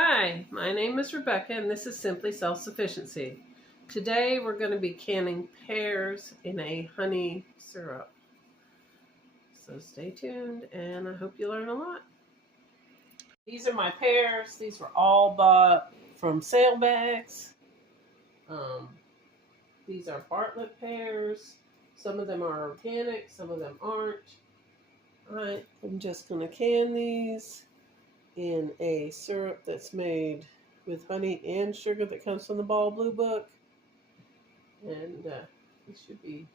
Hi, my name is Rebecca and this is Simply Self-Sufficiency. Today we're going to be canning pears in a honey syrup. So stay tuned and I hope you learn a lot. These are my pears. These were all bought from sale bags. These are Bartlett pears. Some of them are organic, some of them aren't. I'm just going to can these in a syrup that's made with honey and sugar that comes from the Ball Blue Book. And it should be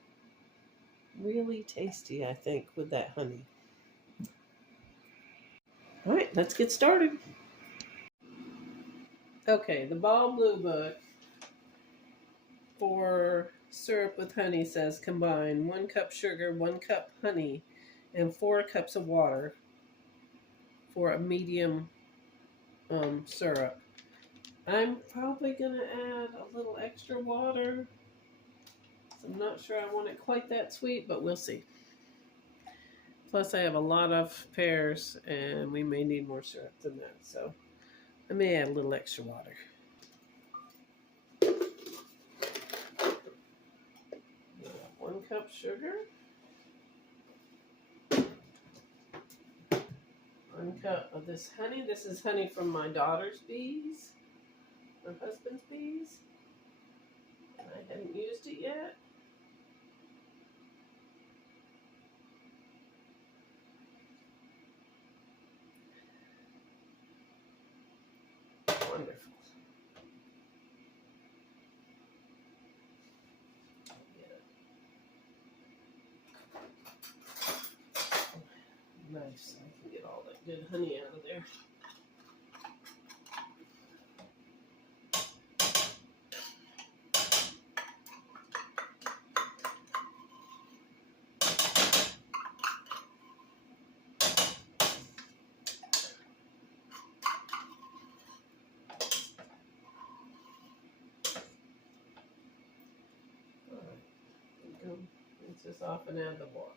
really tasty, I think, with that honey. All right, let's get started. Okay, the Ball Blue Book for syrup with honey says combine 1 cup sugar, 1 cup honey, and 4 cups of water for a medium syrup. I'm probably going to add a little extra water. I'm not sure I want it quite that sweet, but we'll see. Plus, I have a lot of pears, and we may need more syrup than that, so I may add a little extra water. 1 cup sugar. 1 cup of this honey. This is honey from my daughter's bees, my husband's bees. I hadn't used it yet. Wonderful. Nice. I can get all that good honey out of there. Rinse this off and add the water.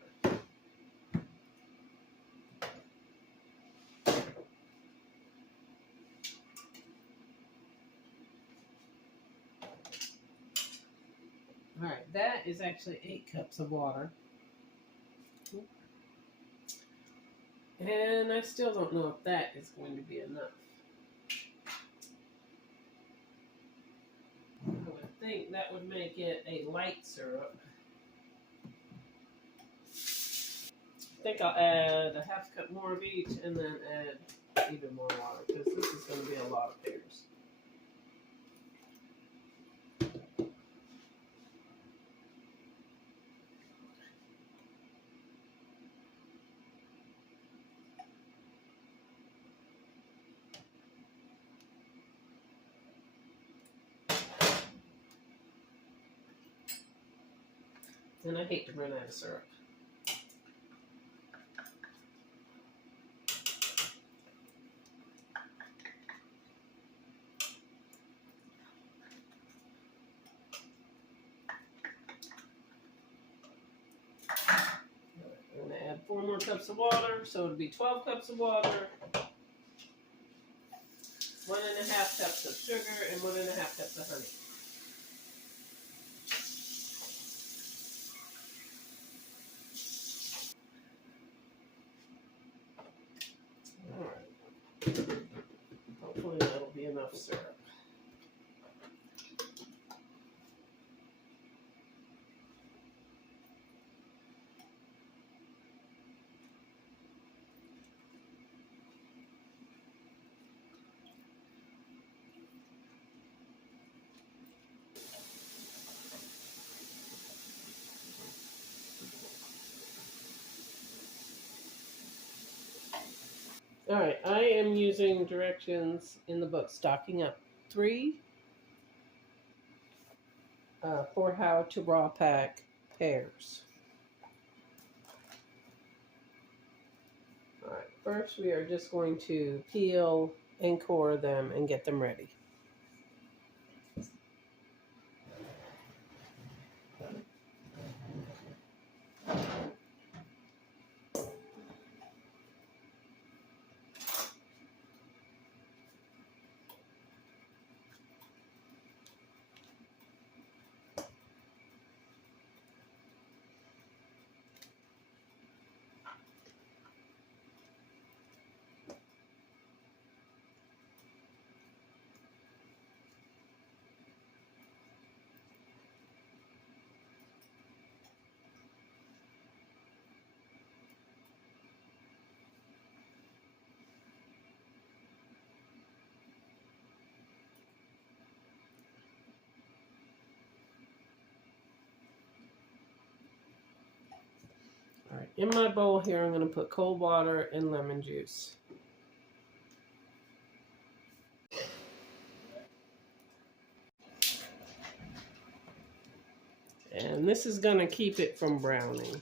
Alright, that is actually 8 cups of water. And I still don't know if that is going to be enough. I would think that would make it a light syrup. I think I'll add a ½ cup more of each and then add even more water because this is going to be a lot of pears. And I hate to run out of syrup. I'm going to add 4 more cups of water, so it'll be 12 cups of water, 1½ cups of sugar, and 1½ cups of honey. Alright. Hopefully that'll be enough syrup. Alright, I am using directions in the book, Stocking Up 3, for how to raw pack pears. Alright, first we are just going to peel and core them and get them ready. In my bowl here, I'm going to put cold water and lemon juice. And this is going to keep it from browning.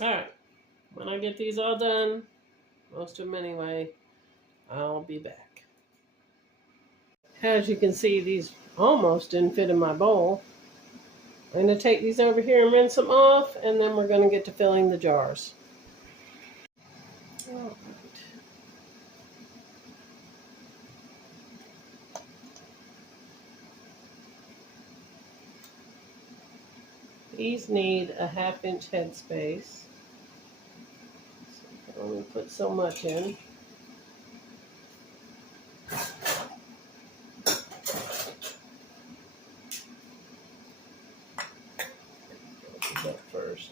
Alright, when I get these all done, most of them anyway, I'll be back. As you can see, these almost didn't fit in my bowl. I'm going to take these over here and rinse them off, and then we're going to get to filling the jars. All right. These need a 1/2 inch headspace. So I can only put so much in. This up first.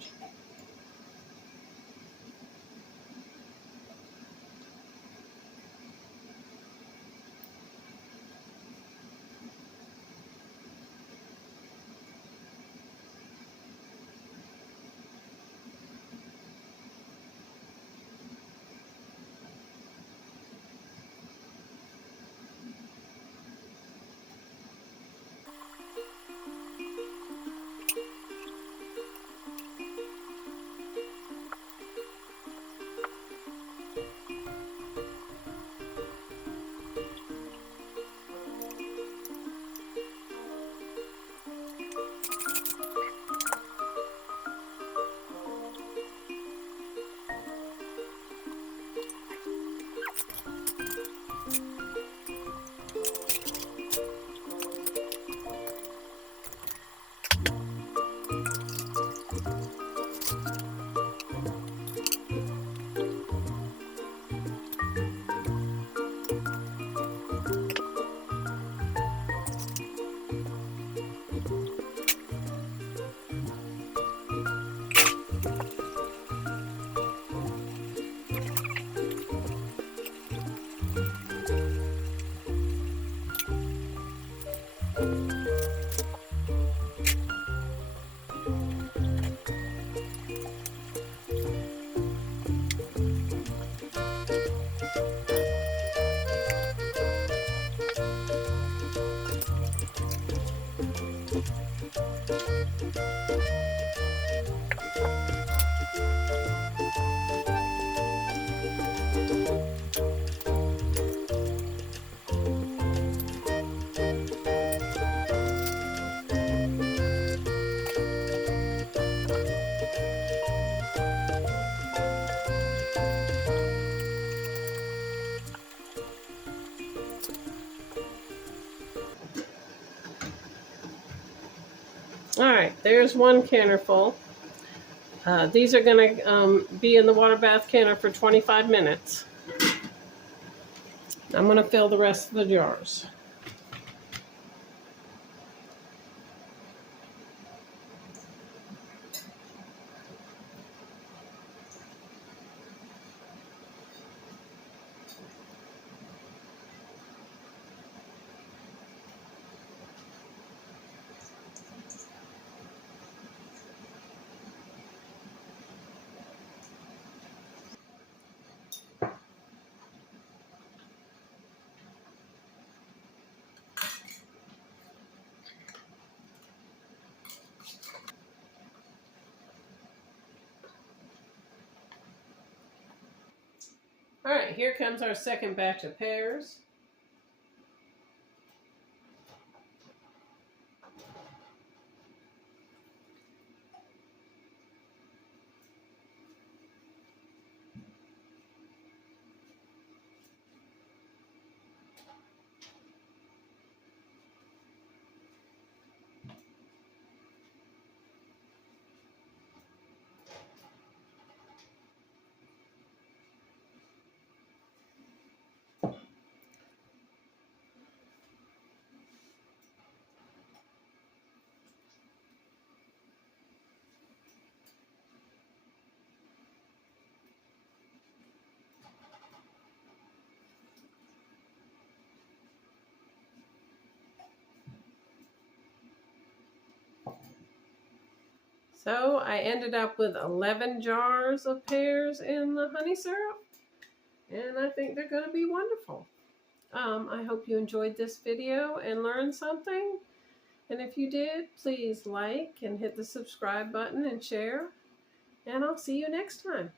All right, there's one canner full. These are going to be in the water bath canner for 25 minutes. I'm going to fill the rest of the jars. Alright, here comes our second batch of pears. So I ended up with 11 jars of pears in the honey syrup, and I think they're going to be wonderful. I hope you enjoyed this video and learned something. And if you did, please like and hit the subscribe button and share. And I'll see you next time.